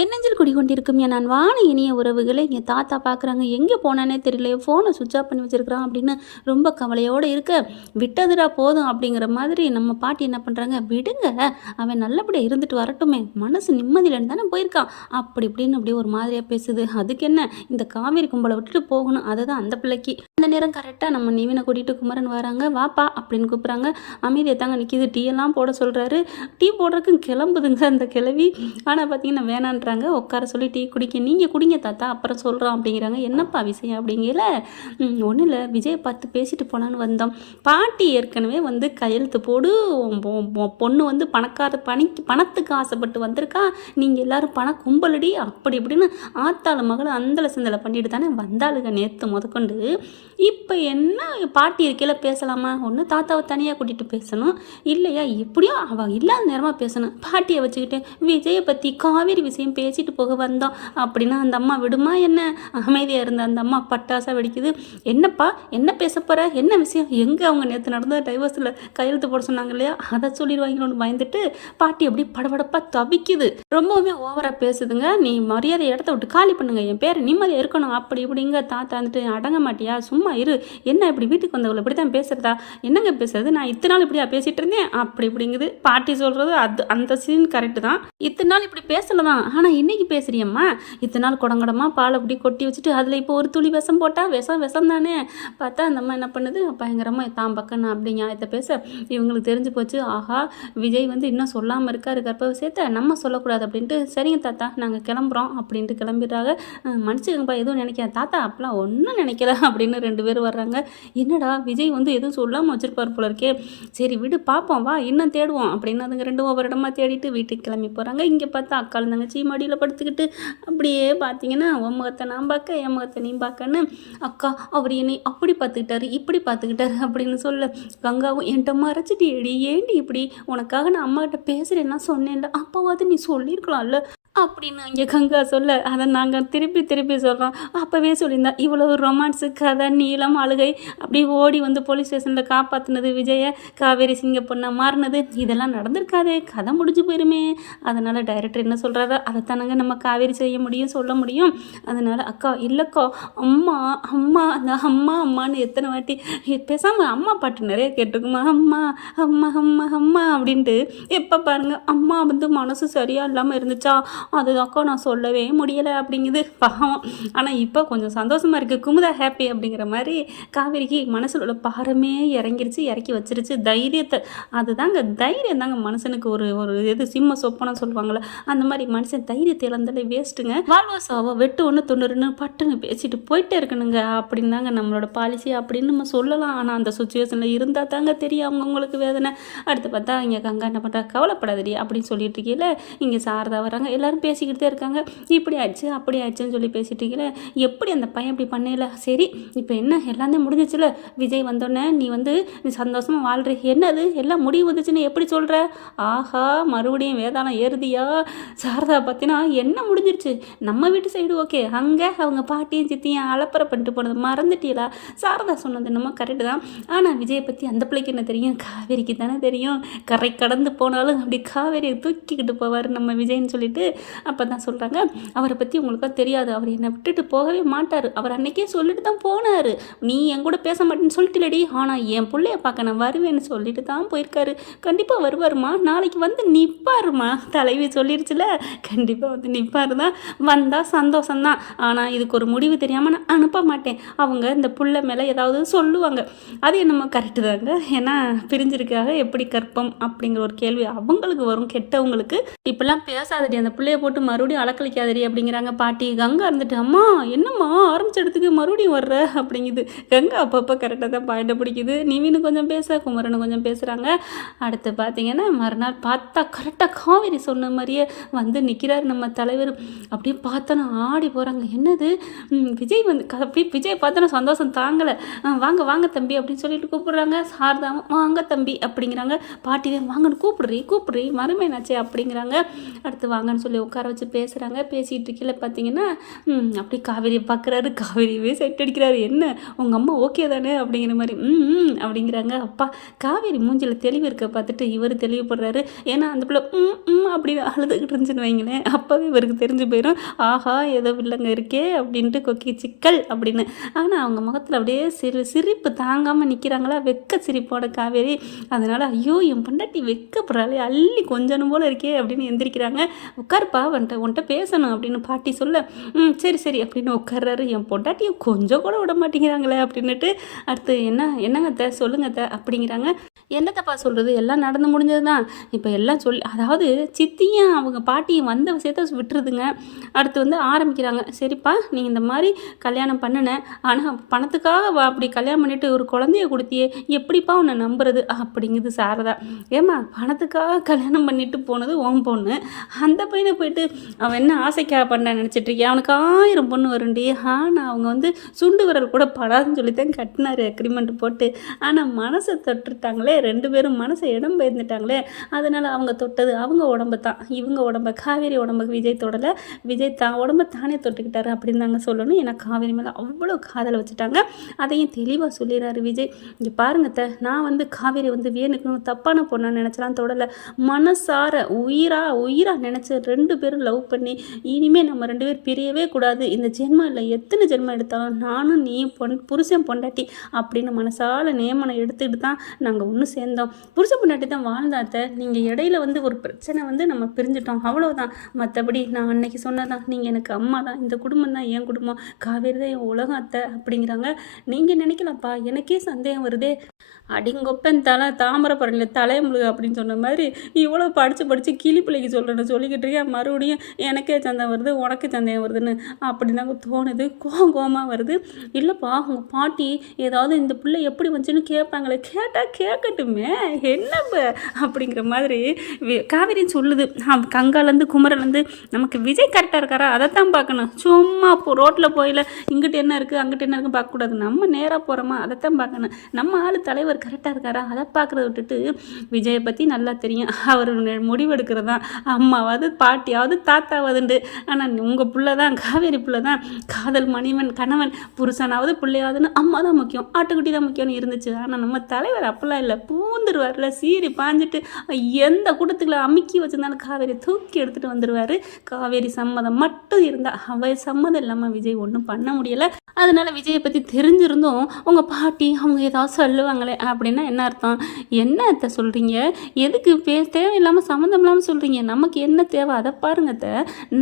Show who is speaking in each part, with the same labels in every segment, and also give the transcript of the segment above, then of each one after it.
Speaker 1: என்னஞ்சல் குடிகொண்டிருக்கும் என் நான் வாண இனிய உறவுகளை என் தாத்தா பார்க்குறாங்க. எங்கே போனானே தெரியலையே ஃபோனை சுவிட்ச் ஆஃப் பண்ணி வச்சிருக்கிறான் அப்படின்னு ரொம்ப கவலையோடு இருக்க விட்டதுடா போதும் அப்படிங்கிற மாதிரி நம்ம பாட்டி என்ன பண்ணுறாங்க விடுங்க அவன் நல்லபடியாக இருந்துட்டு வரட்டுமே. மனசு நிம்மதியிலன்னு தானே போயிருக்கான். அப்படி இப்படின்னு அப்படியே ஒரு மாதிரியாக பேசுது. அதுக்கு என்ன? இந்த காவேரி கும்பலை விட்டுட்டு போகணும். அதுதான் அந்த பிள்ளைக்கு. அந்த நேரம் கரெக்டாக நம்ம நிவினை கூட்டிகிட்டு குமரன் வராங்க. வாப்பா அப்படின்னு கூப்பிட்றாங்க. அமைதியை தாங்க நிற்கிது டீ எல்லாம் போட சொல்கிறாரு டீ போடுறதுக்கு கிளம்புதுங்க அந்த கிளவி ஆனால் பார்த்தீங்கன்னா சொல்கிறாங்க உட்கார சொல்லி டீ குடிக்க நீங்கள் குடிங்க தாத்தா அப்புறம் சொல்கிறோம் அப்படிங்கிறாங்க. என்னப்பா விஷயம்? அப்படிங்கல ஒன்றும் இல்லை விஜயை பார்த்து பேசிட்டு போனான்னு வந்தோம். பாட்டி ஏற்கனவே வந்து கையெழுத்து போடு பொண்ணு வந்து பணக்கார பணிக்கு பணத்துக்கு ஆசைப்பட்டு வந்திருக்கா. நீங்கள் எல்லாரும் பண கும்பலடி அப்படி இப்படின்னு ஆத்தாள மகளை அந்தல சிந்தலை பண்ணிட்டு தானே வந்தாளுங்க நேற்று முதற்கொண்டு இப்போ என்ன பாட்டி இருக்கையில் பேசலாமா? ஒன்று தாத்தாவை தனியாக கூட்டிகிட்டு பேசணும். இல்லையா? எப்படியோ அவள் இல்லாத நேரமாக பேசணும். பாட்டியை வச்சுக்கிட்டு விஜயை பற்றி காவேரி விஷயம் பேசிட்டு போக வந்தோம். அப்படின்னா அந்த அம்மா விடுமா என்ன? அமைதியாக இருந்த அந்த அம்மா பட்டாசாக வெடிக்குது. என்னப்பா என்ன பேச போகிற என்ன விஷயம்? எங்கே அவங்க நேற்று நடந்த டைவர்ஸில் கையெழுத்து போட சொன்னாங்க இல்லையா? அதை சொல்லிடுவாங்களோன்னு பயந்துட்டு பாட்டி அப்படி படபடப்பாக தவிக்குது. ரொம்பவுமே ஓவராக பேசுதுங்க. நீ மரியாதை இடத்த விட்டு காலி பண்ணுங்க. என் பேர் நிம்மதியாக இருக்கணும். அப்படி இப்படிங்க தாத்தா வந்துட்டு அடங்க மாட்டியா? சும்மா இரு. என்ன இப்படி வீட்டுக்கு வந்தவங்களை இப்படி தான் பேசுறதா? என்னங்க பேசுறது? நான் இத்தனை நாள் இப்படியா பேசிட்டு இருந்தேன்? அப்படி இப்படிங்குது. பாட்டி சொல்றது அது அந்த சீன் கரெக்டு தான். இத்தனை நாள் இப்படி பேசல தான். ஆனால் இன்றைக்கி பேசுகிறியம்மா இத்தனை நாள் குடங்குடமா பால் அப்படி கொட்டி வச்சுட்டு அதில் இப்போ ஒரு துளி விஷம் போட்டால் விஷம் விஷம் தானே? பார்த்தா அந்த அம்மா என்ன பண்ணுது? பயங்கரமாக தான் பக்கம் அப்படி நியாயத்தை பேச. இவங்களுக்கு தெரிஞ்சு போச்சு. ஆஹா விஜய் வந்து இன்னும் சொல்லாமல் இருக்காரு கர்ப்ப விஷயத்த நம்ம சொல்லக்கூடாது அப்படின்ட்டு சரிங்க தாத்தா நாங்கள் கிளம்புறோம் அப்படின்ட்டு கிளம்பிடுறாங்க. மன்னிச்சுக்கப்பா எதுவும் நினைக்காத. தாத்தா அப்பெல்லாம் ஒன்றும் நினைக்கல அப்படின்னு ரெண்டு பேர் வர்றாங்க. என்னடா விஜய் வந்து எதுவும் சொல்லாமல் வச்சிருப்பார் போல இருக்கே. சரி விடு பார்ப்போம் வா இன்னும் தேடுவோம் அப்படின்னு அதுங்க ரெண்டும் ஒவ்வொரு இடமா தேடிட்டு வீட்டுக்கு கிளம்பி போகிறாங்க இங்கே பார்த்தா அக்கால் தங்கச்சி மடியில் படுத்துக்கிட்டு அப்படியே பார்த்தீங்கன்னா உன் முகத்தை நான் பார்க்க என் முகத்தை நீ பார்க்கன்னு அக்கா அவர் என்னை அப்படி பார்த்துக்கிட்டாரு இப்படி பார்த்துக்கிட்டாரு அப்படின்னு சொல்ல கங்காவும் என்கிட்ட மறைச்சிட்டு எடி ஏண்டி இப்படி? உனக்காக நான் அம்மாகிட்ட பேசுகிறேன்னா சொன்னேன்ல அப்போவாது நீ சொல்லியிருக்கலாம்ல. அப்படின்னு இங்கே கங்கா சொல்ல அதை நாங்கள் திருப்பி திருப்பி சொல்கிறோம் அப்போவே சொல்லியிருந்தா இவ்வளோ ரொமான்ஸு கதை நீளம் அழுகை அப்படி ஓடி வந்து போலீஸ் ஸ்டேஷனில் காப்பாற்றினது விஜய காவேரி சிங்க பொண்ணை மாறினது. இதெல்லாம் நடந்திருக்காதே கதை முடிஞ்சு போயிருமே. அதனால் டைரக்டர் என்ன சொல்கிறாரோ அதைத்தானங்க நம்ம காவேரி செய்ய முடியும் சொல்ல முடியும். அதனால் அக்கா இல்லைக்கா அம்மா அம்மா அந்த அம்மா அம்மான்னு எத்தனை வாட்டி பேசாமல் அம்மா பாட்டு நிறைய கேட்டிருக்குமா? அம்மா அம்மா அம்மா அம்மா அப்படின்ட்டு எப்போ பாருங்கள் அம்மா வந்து மனசு சரியாக இல்லாமல் இருந்துச்சா? அதுதாக்கா நான் சொல்லவே முடியலை அப்படிங்குது. பாவம். ஆனால் இப்போ கொஞ்சம் சந்தோஷமாக இருக்குது குமுதா ஹாப்பி அப்படிங்கிற மாதிரி காவேரிக்கு மனசில் உள்ள பாரமே இறங்கிருச்சு இறக்கி வச்சிருச்சு. தைரியத்தை அதுதாங்க தைரியம் தாங்க மனுஷனுக்கு ஒரு ஒரு இது சிம்ம சொப்பனம் சொல்லுவாங்களே அந்த மாதிரி மனுஷன் தைரியத்தை இழந்தாலே வேஸ்ட்டுங்க வாழ்வாசாவோ வெட்டு ஒன்று தொண்ணூறுன்னு பட்டுன்னு பேசிட்டு போயிட்டே இருக்கணுங்க. அப்படின்னு தாங்க நம்மளோட பாலிசி அப்படின்னு நம்ம சொல்லலாம். ஆனால் அந்த சுச்சுவேஷனில் இருந்தால் தாங்க தெரியும் அவங்கவுங்களுக்கு வேதனை. அடுத்து பார்த்தா இங்கே கங்கா என்ன பண்ணுறா கவலைப்படாதடி அப்படின்னு சொல்லிட்டு இருக்கையில இங்கே சாரதா வராங்க. எல்லாரும் பேசிக்கிட்டே இருக்காங்க. இப்படி ஆயிடுச்சு அப்படி ஆயிடுச்சுன்னு சொல்லி பேசிட்டு இருக்கீங்களே எப்படி அந்த பையன் இப்படி பண்ணல? சரி இப்போ என்ன? எல்லாமே முடிஞ்சிச்சுல. விஜய் வந்தோடனே நீ வந்து நீ சந்தோஷமாக வாழ்ற. என்னது? எல்லாம் முடிவு வந்துச்சுன்னு எப்படி சொல்கிற ஆஹா மறுபடியும் வேதாளம் ஏறுதியா? சாரதா பார்த்தீங்கன்னா என்ன முடிஞ்சிருச்சு? நம்ம வீட்டு சைடு ஓகே அங்கே அவங்க பாட்டியும் சித்தியும் அலப்பறை பண்ணிட்டு போனது மறந்துட்டீங்களா சாரதா சொன்னது என்னமோ கரெக்டு தான். ஆனால் விஜயை பற்றி அந்த பிள்ளைக்கு என்ன தெரியும்? காவேரிக்கு தானே தெரியும். கரை கடந்து போனாலும் அப்படி காவேரியை தூக்கிக்கிட்டு போவார் நம்ம விஜய்னு சொல்லிட்டு அப்போ தான் சொல்கிறாங்க அவரை பற்றி உங்களுக்கு தெரியாது அவர் என்னை விட்டுட்டு போகவே மாட்டார். அவர் அன்னைக்கே சொல்லிட்டு தான் போனார். நீ என் கூட பேச மாட்டேன்னு சொல்லிட்டுலடி ஆனால் என் பிள்ளைய பார்க்க நான் வருவேன்னு சொல்லிட்டு தான் போயிருக்காரு. கண்டிப்பாக வருவாருமா. நாளைக்கு வந்து நிற்பாருமா தலைவி சொல்லிருச்சுல கண்டிப்பாக வந்து நிற்பாரு தான் வந்தால் சந்தோஷம்தான். ஆனால் இதுக்கு ஒரு முடிவு தெரியாமல் நான் அனுப்ப மாட்டேன். அவங்க இந்த புள்ள மேலே ஏதாவது சொல்லுவாங்க. அது என்னமோ கரெக்டு தாங்க. ஏன்னா பிரிஞ்சிருக்காக எப்படி கற்பம் அப்படிங்கிற ஒரு கேள்வி அவங்களுக்கு வரும் கெட்டவங்களுக்கு. இப்பெல்லாம் பேசாதடி அந்த பிள்ளைய போட்டு மறுபடியும் அலக்கழிக்காதடி அப்படிங்கிறாங்க. பாட்டி கங்கா இருந்துட்டு அம்மா என்னம்மா ஆரம்பிச்ச இடத்துக்கு மறுபடியும் வர்ற? அப்படிங்குது. கங்கா அப்பப்போ கரெக்டாக தான் பாயிண்ட பிடிக்குது. நிவின்னு கொஞ்சம் பேச குமரனு கொஞ்சம் பேசுகிறாங்க அடுத்து பார்த்தீங்கன்னா மறுநாள் பார்த்தா கரெக்டாக காவேரி சொன்ன மாதிரியே வந்து நிற்கிறார் நம்ம தலைவர். அப்படியே பார்த்தோன்னா ஆடி போகிறாங்க என்னது? விஜய் வந்து க- அப்படியே விஜய் பார்த்தோன்னா சந்தோஷம் தாங்கலை. வாங்க வாங்க தம்பி அப்படின்னு சொல்லிட்டு கூப்பிட்றாங்க. சாரதாவும் வாங்க தம்பி அப்படிங்கிறாங்க. பாட்டிவே வாங்கன்னு கூப்பிடுறீ கூப்பிடுறி என்னாச்சே அப்படிங்கிறாங்க. அடுத்து வாங்கன்னு சொல்லி சொல்லி உட்கார வச்சு பேசுகிறாங்க பேசிகிட்டு இருக்கையில் பார்த்தீங்கன்னா அப்படி காவேரியை பார்க்குறாரு. காவேரியவே செட் அடிக்கிறாரு. என்ன? உங்கள் அம்மா ஓகே தானே? அப்படிங்கிற மாதிரி. ம் அப்படிங்கிறாங்க. அப்பா காவேரி மூஞ்சில் தெளிவு இருக்க பார்த்துட்டு இவர் தெளிவுபடுறாரு. ஏன்னா அந்த பிள்ளை ம் ம் அப்படின்னு அழுதுகிட்டு இருந்துச்சுன்னு வைங்களேன். அப்போவே இவருக்கு தெரிஞ்சு போயிடும் ஆஹா ஏதோ வில்லங்க இருக்கே அப்படின்ட்டு கொக்கி சிக்கல் அப்படின்னு. ஆனால் அவங்க முகத்தில் அப்படியே சிரி சிரிப்பு தாங்காமல் நிற்கிறாங்களா வெக்க சிரிப்போட காவேரி. அதனால் ஐயோ என் பொண்டாட்டி வெக்கப்படுறாளே. அள்ளி கொஞ்சம் போல இருக்கே அப்படின்னு எந்திரிக்கிறாங்க. உட்காருப்பா வந்துட்ட உன்கிட்ட பேசணும் அப்படின்னு பாட்டி சொல்ல ம் சரி சரி அப்படின்னு உட்கார்றாரு. என் பொண்டாட்டியும் கொஞ்சம் கூட விட மாட்டேங்கிறாங்களே அப்படின்னுட்டு அடுத்து என்ன என்னங்க த சொல்லுங்க த அப்படிங்கிறாங்க. என்னத்தப்பா சொல்கிறது எல்லாம் நடந்து முடிஞ்சது தான் இப்போ எல்லாம் சொல்லி அதாவது சித்தியும் அவங்க பாட்டியும் வந்த விஷயத்த விட்டுருதுங்க. அடுத்து வந்து ஆரம்பிக்கிறாங்க. சரிப்பா நீ இந்த மாதிரி கல்யாணம் பண்ணினேன் ஆனால் பணத்துக்காக வா அப்படி கல்யாணம் பண்ணிட்டு ஒரு குழந்தைய கொடுத்தியே. எப்படிப்பா உன்னை நம்புறது? அப்படிங்குது சாரதா. ஏம்மா பணத்துக்காக கல்யாணம் பண்ணிட்டு போனது உன் பொண்ணு. அந்த பையனை போயிட்டு அவன் என்ன ஆசைக்காக பண்ண நினச்சிட்டு இருக்கேன் அவனுக்கு ஆயிரம் பொண்ணு வருண்டி ஆனால் அவங்க வந்து சுண்டு விரல் கூட படாதுன்னு சொல்லி தான் கட்டினாரு அக்ரிமெண்ட் போட்டு. ஆனால் மனசை தொட்டுட்டாங்களே ரெண்டு பேரும் மனசை இடம் பெயர்ந்துட்டாங்களே அதனால் அவங்க தொட்டது அவங்க உடம்ப தான். இவங்க உடம்ப காவேரி உடம்புக்கு விஜய் தொடலை. விஜய் தான் உடம்ப தானே தொட்டுக்கிட்டாரு அப்படின்னு தாங்க சொல்லணும். ஏன்னா காவேரி மேலே அவ்வளோ காதலை வச்சுட்டாங்க. அதையும் தெளிவாக சொல்லிடுறாரு விஜய். இங்கே பாருங்க த நான் வந்து காவேரி வந்து வேணுக்கணும் தப்பான பொண்ணா நினச்சலாம் தொடலை. மனசார உயிரா உயிரா நினச்ச ரெண்டு ரெண்டு பேரும் லவ் பண்ணி இனிமேல் நம்ம ரெண்டு பேர் பிரியவே கூடாது. இந்த ஜென்மம் இல்லை எத்தனை ஜென்மம் எடுத்தாலும் நானும் நீ பொன் புருஷன் பொண்டாட்டி அப்படின்னு மனசால நியமனம் எடுத்துக்கிட்டு தான் நாங்கள் ஒன்று சேர்ந்தோம். புருஷன் பொண்டாட்டி தான் வாழ்ந்தாத்த நீங்கள் இடையில வந்து ஒரு பிரச்சனை வந்து நம்ம பிரிஞ்சிட்டோம். அவ்வளோதான் மற்றபடி நான் அன்னைக்கு சொன்னதான் நீங்கள் எனக்கு அம்மா தான். இந்த குடும்பம் தான் என் குடும்பம். காவேரி தான் என் உலகம் அத்தை அப்படிங்கிறாங்க. நீங்கள் நினைக்கலாம்ப்பா எனக்கே சந்தேகம் வருதே. அடிங்கொப்பன் தலை தாமரப்பரணியில் தலைய முழுக அப்படின்னு சொன்ன மாதிரி இவ்வளோ படித்து படித்து கிளி பிள்ளைக்கு சொல்கிறேன்னு சொல்லிக்கிட்டு இருக்கேன் மறுபடியும் எனக்கே சந்தேகம் வருது உனக்கு சந்தேகம் வருதுன்னு அப்படிதாங்க தோணுது. கோவம் கோவமாக வருது. இல்லைப்பா உங்கள் பாட்டி ஏதாவது இந்த பிள்ளை எப்படி வந்துச்சுன்னு கேட்பாங்களே. கேட்டால் கேட்கட்டுமே. என்னப்ப? அப்படிங்கிற மாதிரி வி- காவேரி சொல்லுது. கங்காலேருந்து குமரலேருந்து நமக்கு விஜய் கரெக்டாக இருக்காரா? அதைத்தான் பார்க்கணும். சும்மா இப்போ ரோட்டில் போயில இங்கிட்டு என்ன இருக்குது அங்கிட்டு என்ன இருக்குன்னு பார்க்கக்கூடாது. நம்ம நேராக போகிறோமா அதை தான் பார்க்கணும். நம்ம ஆள் தலைவர் கரெக்டாக இருக்காரா? அதை பார்க்குறத விட்டுட்டு விஜயை பற்றி நல்லா தெரியும். அவர் முடிவெடுக்கிறது தான் அம்மாவாவது பாட்டியாவது தாத்தாவதுண்டு ஆனால் உங்கள் பிள்ளை தான் காவேரி பிள்ளை தான் காதல் மணிவன் கணவன் புருஷனாவது பிள்ளையாவதுன்னு அம்மா தான் முக்கியம் ஆட்டுக்குட்டி தான் முக்கியம்னு இருந்துச்சு. ஆனால் நம்ம தலைவர் அப்பெல்லாம் இல்லை பூந்துருவார்ல சீரி பாஞ்சிட்டு எந்த கூட்டத்துக்குள்ள அமுக்கி வச்சிருந்தாலும் காவேரி தூக்கி எடுத்துகிட்டு வந்துடுவார் காவேரி சம்மதம் மட்டும் இருந்தால் அவ சம்மதம் இல்லாமல் விஜய் ஒன்றும் பண்ண முடியலை. அதனால விஜயை பற்றி தெரிஞ்சிருந்தும் உங்கள் பாட்டி அவங்க ஏதாவது சொல்லுவாங்களே அப்படின்னா என்ன அர்த்தம்? என்ன அத்தை சொல்கிறீங்க எதுக்கு பே தேவையில்லாமல் சம்மந்தம் இல்லாமல் சொல்கிறீங்க நமக்கு என்ன தேவை? அதை பாருங்க அத்தை.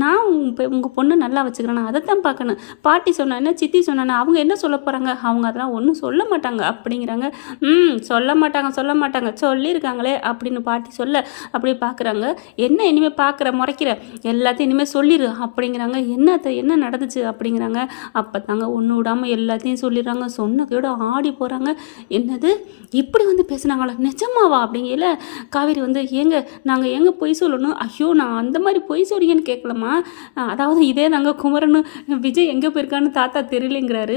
Speaker 1: நான் உங்கள் உங்கள் பொண்ணு நல்லா வச்சுக்கிறேன். அதை தான் பார்க்கணும். பாட்டி சொன்னானே சித்தி சொன்னானே அவங்க என்ன சொல்ல போகிறாங்க அவங்க அதெல்லாம் ஒன்றும் சொல்ல மாட்டாங்க. அப்படிங்கிறாங்க. ம் சொல்ல மாட்டாங்க சொல்ல மாட்டாங்க. சொல்லியிருக்காங்களே அப்படின்னு பாட்டி சொல்ல அப்படி பார்க்குறாங்க என்ன இனிமேல் பார்க்குற முறைக்கிற? எல்லாத்தையும் இனிமேல் சொல்லிடு அப்படிங்கிறாங்க. என்ன அத்தை? என்ன நடந்துச்சு? அப்படிங்கிறாங்க. அப்போ தாங்க ஒன்று விடாமல் எல்லாத்தையும் சொல்லிடுறாங்க. சொன்னதோட ஆடி போகிறாங்க என்னது? இப்படி வந்து பேசுனாங்களா? நிஜமாவா? அப்படிங்கல காவேரி வந்து ஏங்க நாங்கள் எங்கே பொய் சொல்லணும்? ஐயோ நான் அந்த மாதிரி பொய் சொல்றீங்கன்னு கேட்கலாமா அதாவது இதே நாங்கள் குமரனு விஜய் எங்கே போயிருக்கான்னு தாத்தா தெரியலங்கிறாரு.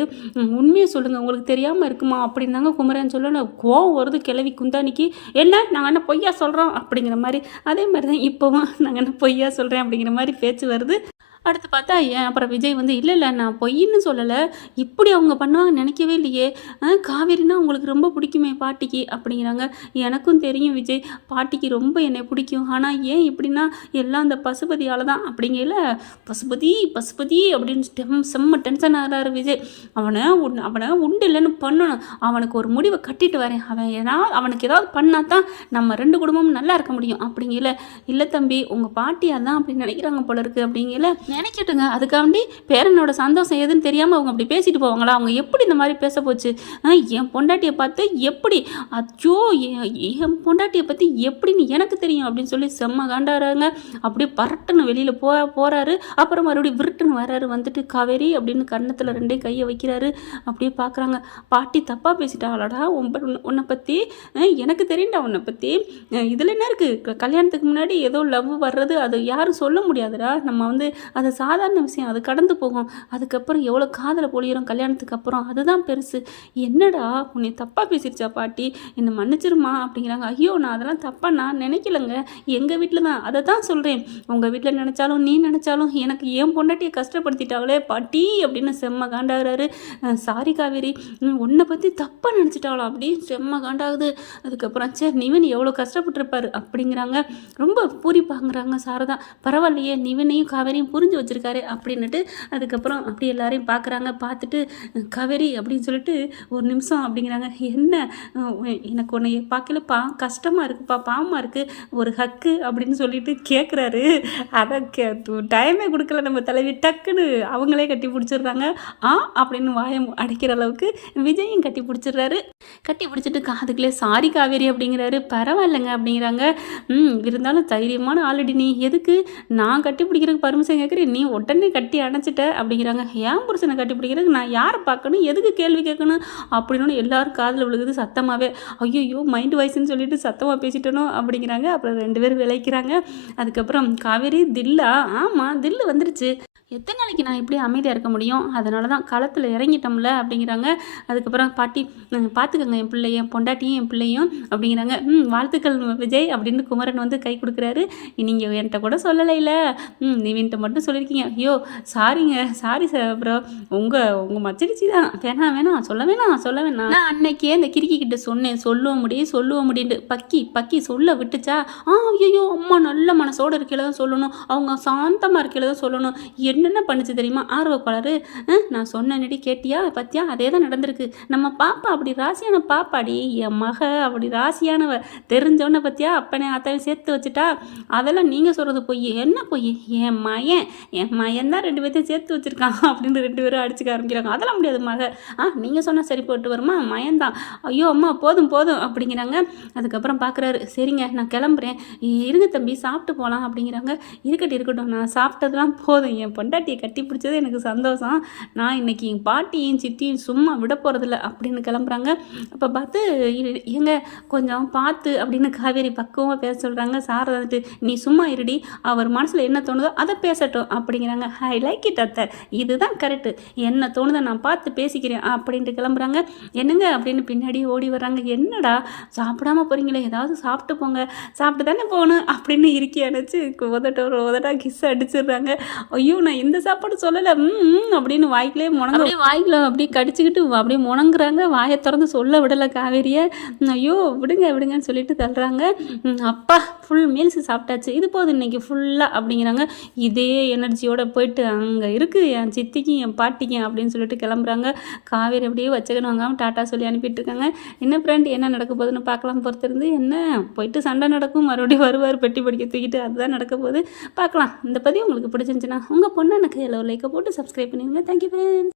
Speaker 1: உண்மையை சொல்லுங்கள் உங்களுக்கு தெரியாமல் இருக்குமா? அப்படின்னு தாங்க குமரன் சொல்லணும் கோவம் வருது கிளவி குந்தானிக்கு. என்ன? நாங்கள் என்ன பொய்யா சொல்கிறோம் அப்படிங்கிற மாதிரி. அதே மாதிரி தான் இப்போவும் நாங்கள் என்ன பொய்யா சொல்கிறேன் அப்படிங்கிற மாதிரி பேச்சு வருது. அடுத்து பார்த்தா ஏன்? அப்புறம் விஜய் வந்து இல்லை இல்லை நான் பொய்ன்னு சொல்லலை. இப்படி அவங்க பண்ணுவாங்க நினைக்கவே இல்லையே. ஆ, காவேரினா உங்களுக்கு ரொம்ப பிடிக்குமே பாட்டிக்கு? அப்படிங்கிறாங்க. எனக்கும் தெரியும் விஜய். பாட்டிக்கு ரொம்ப என்னை பிடிக்கும். ஆனால் ஏன் இப்படின்னா எல்லாம் அந்த பசுபதியால் தான். அப்படிங்கல பசுபதி பசுபதி அப்படின்னு டெம் செம்ம டென்ஷன் ஆகிறாரு விஜய். அவனை உன் அவனை உண்டு இல்லைன்னு பண்ணணும். அவனுக்கு ஒரு முடிவை கட்டிட்டு வரேன். அவன் ஏன்னா அவனுக்கு ஏதாவது பண்ணா தான் நம்ம ரெண்டு குடும்பமும் நல்லா இருக்க முடியும். அப்படிங்கல இல்லை தம்பி உங்கள் பாட்டியார் தான் அப்படி நினைக்கிறாங்க போல இருக்குது அப்படிங்கல நினைக்கட்டுங்க. அதுக்காண்டி பேரனோட சந்தோஷம் எதுன்னு தெரியாமல் அவங்க அப்படி பேசிட்டு போவாங்களா? அவங்க எப்படி இந்த மாதிரி பேச போச்சு? என் பொண்டாட்டியை பார்த்து எப்படி? அச்சோ எ- என் பொண்டாட்டியை பற்றி எப்படின்னு எனக்கு தெரியும் அப்படின்னு சொல்லி செம்ம காண்டாடுறாங்க அப்படியே பரட்டுன்னு வெளியில் போ போகிறாரு அப்புறம் மறுபடியும் விருட்டுன்னு வர்றாரு. வந்துட்டு காவேரி அப்படின்னு கன்னத்தில் ரெண்டே கையை வைக்கிறாரு. அப்படியே பார்க்குறாங்க பாட்டி தப்பாக பேசிட்டாங்களடா உன் உன்னை பற்றி எனக்கு தெரியும்டா உன்னை பற்றி இதில் என்ன இருக்குது கல்யாணத்துக்கு முன்னாடி ஏதோ லவ் வர்றது அது யாரும் சொல்ல முடியாதுடா. நம்ம வந்து அது அது சாதாரண விஷயம். அது கடந்து போகும். அதுக்கப்புறம் எவ்வளோ காதலை பொழியிறோம் கல்யாணத்துக்கு அப்புறம். அதுதான் பெருசு. என்னடா உன்னை தப்பாக பேசிடுச்சா பாட்டி? என்னை மன்னிச்சிருமா? அப்படிங்கிறாங்க. ஐயோ நான் அதெல்லாம் தப்பாக நான் நினைக்கலங்க. எங்கள் வீட்டில் தான் அதை தான் சொல்கிறேன் உங்கள் வீட்டில் நினச்சாலும் நீ நினச்சாலும் எனக்கு என் பொண்டாட்டியை கஷ்டப்படுத்திட்டாங்களே பாட்டி அப்படின்னு செம்ம காண்டாகிறாரு. சாரி காவேரி. உன்னை பற்றி தப்பாக நினச்சிட்டாலும் அப்படி செம்ம காண்டாகுது. அதுக்கப்புறம் சரி நிவன் எவ்வளோ கஷ்டப்பட்டிருப்பாரு அப்படிங்கிறாங்க. ரொம்ப பூரிப்பாங்கிறாங்க சாரதா. பரவாயில்லையே நிவனையும் காவேரியும் புரிஞ்சு வச்சிருக்காரு அப்படின்னுட்டு அதுக்கப்புறம் அப்படி எல்லாரையும் பார்க்குறாங்க. பார்த்துட்டு கவரி அப்படின்னு சொல்லிட்டு ஒரு நிமிஷம் அப்படிங்கிறாங்க. என்ன? எனக்கு உன்னை பார்க்கலப்பா. கஷ்டமாக இருக்குப்பா. பாவமாக இருக்குது ஒரு ஹக்கு அப்படின்னு சொல்லிட்டு கேட்குறாரு அதை கே டைமே கொடுக்கல. நம்ம தலைவி டக்குன்னு அவங்களே கட்டி பிடிச்சிடுறாங்க. ஆ அப்படின்னு வாயம் அடைக்கிற அளவுக்கு விஜயும் கட்டி பிடிச்சிடுறாரு. கட்டி பிடிச்சிட்டு காதுக்குள்ளே சாரி காவேரி அப்படிங்கிறாரு. பரவாயில்லைங்க அப்படிங்கிறாங்க. ம் இருந்தாலும் தைரியமான ஆல்ரெடி நீ. எதுக்கு? நான் கட்டி பிடிக்கிறதுக்கு பர்மிஷன் கேட்குறேன் நீ உடனே கட்டி அணைச்சிட்ட? அப்படிங்கிறாங்க. ஏன் புருஷனை கட்டி பிடிக்கிறதுக்கு நான் யாரை பார்க்கணும்? எதுக்கு கேள்வி கேட்கணும்? அப்படின்னு எல்லாரும் காதில் விழுகுது சத்தமாகவே ஐயோ மைண்ட் வாய்ஸ்ன்னு சொல்லிட்டு சத்தமாக பேசிட்டனோ? அப்படிங்கிறாங்க. அப்புறம் ரெண்டு பேரும் விளைக்கிறாங்க. அதுக்கப்புறம் காவேரி தில்லா ஆமாம் தில்லு வந்துருச்சு. எத்தனை நாளைக்கு நான் இப்படி அமைதியாக இருக்க முடியும்? அதனால தான் களத்தில் இறங்கிட்டோம்ல அப்படிங்கிறாங்க. அதுக்கப்புறம் பாட்டி பார்த்துக்கோங்க பார்த்துக்கங்க என் பிள்ளையும் பொண்டாட்டியும் என் பிள்ளையும் அப்படிங்கிறாங்க. ம் வாழ்த்துக்கள் விஜய் அப்படின்னு குமரன் வந்து கை கொடுக்குறாரு. நீங்கள் என்கிட்ட கூட சொல்லலைல. ம் நீவின்ட்ட மட்டும் சொல்லியிருக்கீங்க. ஐயோ சாரிங்க சாரி சார் ப்ரோ உங்கள் உங்கள் மச்சடிச்சி தான். வேணாம் வேணாம் சொல்ல வேணாம் சொல்ல வேணாம். நான் அன்னைக்கே அந்த கிறுக்கி கிட்ட சொன்னேன். சொல்லுவோம் முடியும் சொல்லுவோம் முடியுண்டு பக்கி பக்கி சொல்ல விட்டுச்சா? ஆ ஐயோ அம்மா நல்ல மனசோட இருக்கையில தான் சொல்லணும். அவங்க சாந்தமாக இருக்கையில தான் சொல்லணும். என்னென்ன பண்ணுச்சு தெரியுமா? ஆர்வக்கோளாறு நான் சொன்னடி கேட்டியா? பத்தியா? அதே தான் நடந்திருக்கு. நம்ம பாப்பா அப்படி ராசியான பாப்பாடி என் மக அப்படி ராசியானவ. தெரிஞ்சவன பத்தியா? அப்பனே அத்தையும் சேர்த்து வச்சுட்டா. அதெல்லாம் நீங்கள் சொல்கிறது பொய். என்ன பொய்? என் மயன். என் மயன் தான் ரெண்டு பேர்த்தையும் சேர்த்து வச்சுருக்கான். அப்படின்னு ரெண்டு பேரும் அடிச்சுக்க ஆரம்பிக்கிறாங்க. அதெல்லாம் முடியாது மக. ஆ நீங்கள் சொன்னால் சரி போட்டு வருமா? மயன் தான். ஐயோ அம்மா போதும் போதும். அப்படிங்கிறாங்க. அதுக்கப்புறம் பார்க்குறாரு சரிங்க நான் கிளம்புறேன். இருங்க தம்பி சாப்பிட்டு போகலாம் அப்படிங்கிறாங்க. இருக்கட்டும் இருக்கட்டும். நான் சாப்பிட்டதெல்லாம் போதும் என் பொண்டாட்டியை கட்டி பிடிச்சது எனக்கு சந்தோஷம். நான் இன்னைக்கு என் பாட்டியும் சிட்டியும் சும்மா விட போகிறதில்ல அப்படின்னு கிளம்புறாங்க. அப்போ பார்த்து எங்க ஏங்க கொஞ்சம் பார்த்து அப்படின்னு காவேரி பக்குவமாக பேச சொல்கிறாங்க சார் வந்துட்டு நீ சும்மா இருடி அவர் மனசில் என்ன தோணுதோ அதை பேசட்டும் அப்படிங்கிறாங்க. ஐ லைக் இட் அத்தை. இதுதான் கரெக்டு என்ன தோணுதோ நான் பார்த்து பேசிக்கிறேன் அப்படின்ட்டு கிளம்புறாங்க. என்னங்க? அப்படின்னு பின்னாடி ஓடி வர்றாங்க. என்னடா சாப்பிடாம போகிறீங்களே ஏதாவது சாப்பிட்டு போங்க. சாப்பிட்டு தானே போகணும் அப்படின்னு இருக்கி அணைச்சு உதட்ட ஒரு உதட்டா கிஸ் அடிச்சிடுறாங்க. ஐயோ நான் இந்த சாப்பாடு சொல்லலை ம் அப்படின்னு வாய்க்கிலே முணங்க அப்படியே அப்படியே கடிச்சிக்கிட்டு அப்படியே முணங்குறாங்க. வாயை திறந்து சொல்ல விடலை காவேரியை. ஐயோ விடுங்க விடுங்கன்னு சொல்லிட்டு தள்ளுறாங்க. அப்பா ஃபுல் மீல்ஸ் சாப்பிட்டாச்சு. இது போதும் இன்னைக்கு ஃபுல்லாக அப்படிங்கிறாங்க. இதே எனர்ஜியோடு போயிட்டு அங்கே இருக்குது என் சித்திக்கும் என் பாட்டிக்கும் அப்படின்னு சொல்லிட்டு கிளம்புறாங்க. காவேரி அப்படியே வச்சுக்கணும். வாங்காமல் டாட்டா சொல்லி அனுப்பிட்டு இருக்காங்க. என்ன ஃப்ரெண்ட் என்ன நடக்க போகுதுன்னு பார்க்கலாம் பொறுத்திருந்து என்ன? போயிட்டு சண்டை நடக்கும். மறுபடியும் வருவார் பெட்டி படிக்க தூக்கிட்டு. அதுதான் நடக்க போகுது. பார்க்கலாம். இந்த பதிவு உங்களுக்கு பிடிச்சிருந்துச்சுன்னா உங்கள் பொண்ணு பொண்ணு எனக்கு எல்லோ லைக்கை போட்டு சப்ஸ்கிரைப் பண்ணிடுங்க தேங்க்யூ ஃப்ரெண்ட்ஸ்